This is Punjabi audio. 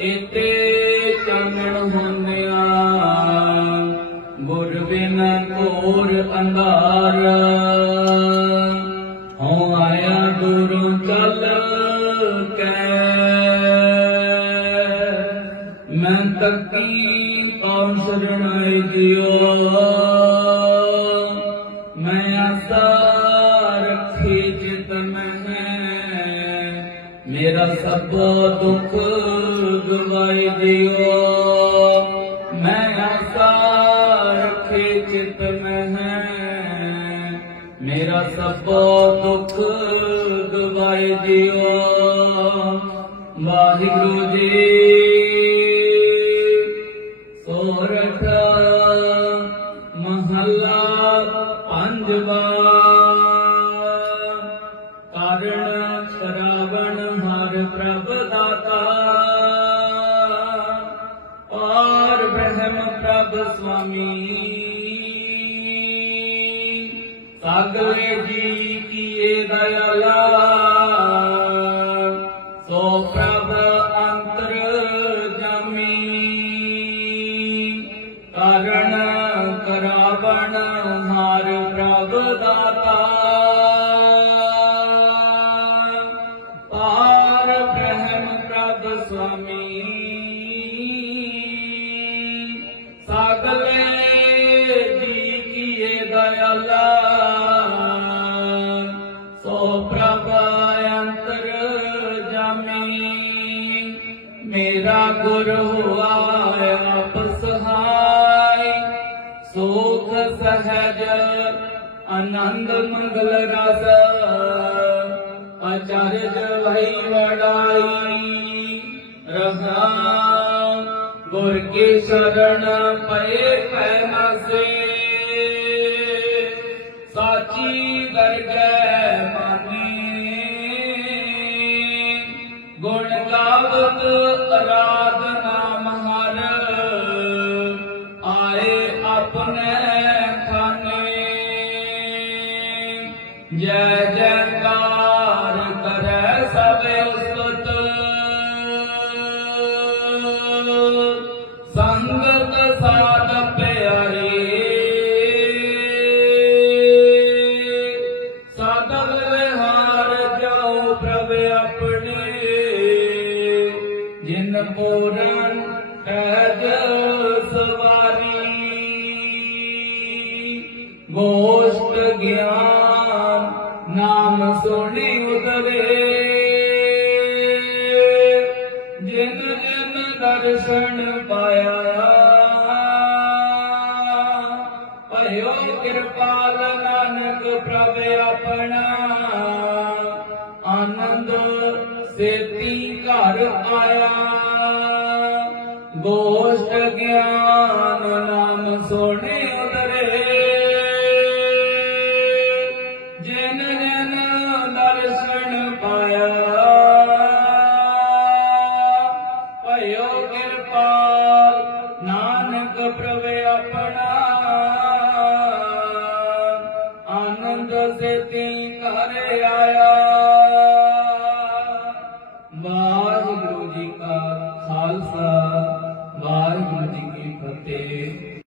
ਇਤੇ ਚਾਨਣ ਹੁੰਦਿਆ ਗੁਰ ਬਿਨ ਘੋਰ ਅੰਧਾਰ। ਹਉ ਆਇਆ ਗੁਰੂ ਚਲ ਕੈ, ਮੈਂ ਤੱਕੀ ਕੌਣ ਸ਼ਰਣਾਈ ਜਿਉ। ਮੇਰਾ ਸਭ ਦੁੱਖ ਗਵਾਈ ਦਿਓ। ਮੈਂ ਆਸਾ ਰੱਖੀ ਚਿਤ ਮਹਿ। ਮੇਰਾ ਸਭ ਦੁੱਖ ਗਵਾਈ ਦਿਓ। ਵਾਹਿਗੁਰੂ ਜੀ, ਸੋਰਠ ਮਹੱਲਾ ਪੰਜਵਾ। ਕਾਰਣ ਸ਼ਰਾਵਣ ਔਰ ਬ੍ਰਹਮ ਪ੍ਰਭ ਸੁਆਮੀ। ਸਾਗਰੇ ਜੀ ਕੀਏ ਦਇਆਲਾ ਸਾਗਲੇ ਜੀ ਕੀਏ ਦਇਆਲਾ ਸੋ ਪ੍ਰਭ ਅੰਤਰ ਜਾਮੀ, ਮੇਰਾ ਗੁਰ ਹੁਆ ਆਪ ਸਹਾਈ, ਸੋਖ ਸਹਜ ਆਨੰਦ ਮੰਗਲ ਰਸ, ਅਚਰਜ ਵਹੀ ਵਡਾਈ ਰਹਾ ਗੁਰ ਕੀ ਸ਼ਰਨ ਪਏ ਪੈ ਹਾਸੇ ਸਾਚੀ ਦਰਗਹਿ ਮਾਨੇ। ਗੁਣ ਗਾਵਤ ਅਰਾਧਨਾ ਮਹਰ ਆਏ ਆਪਣੇ ਖਾਨੇ ਜੈ ਜੈ ਜਿਨ ਪੂਰਨ ਤਜ ਸਵਾਰੀ, ਗੋਸ਼ਟ ਗਿਆਨ ਨਾਮ ਸੁਣੀ ਉਤਰੇ। ਜਿਨ ਜਿਨ ਦਰਸ਼ਨ ਪਾਇਆ, ਭਇਓ ਕਿਰਪਾਲ ਨਾਨਕ ਪ੍ਰਭ ਆਪਣਾ, ਆਨੰਦ ਸੇਤੀ ਘਰ ਆਇਆ। ਗੋਸ਼ਟ ਗਿਆਨ ਨਾਮ ਸੋਣੇ ਉਤਰੇ। ਜਿਨ ਜਿਨ ਦਰਸ਼ਨ ਪਾਇਆ। ਭਇਓ ਕਿਰਪਾਲ, ਨਾਨਕ ਪ੍ਰਭ ਆਪਣਾ। ਆਨੰਦ ਸੇਤੀ ਘਰ ਆਇਆ। ter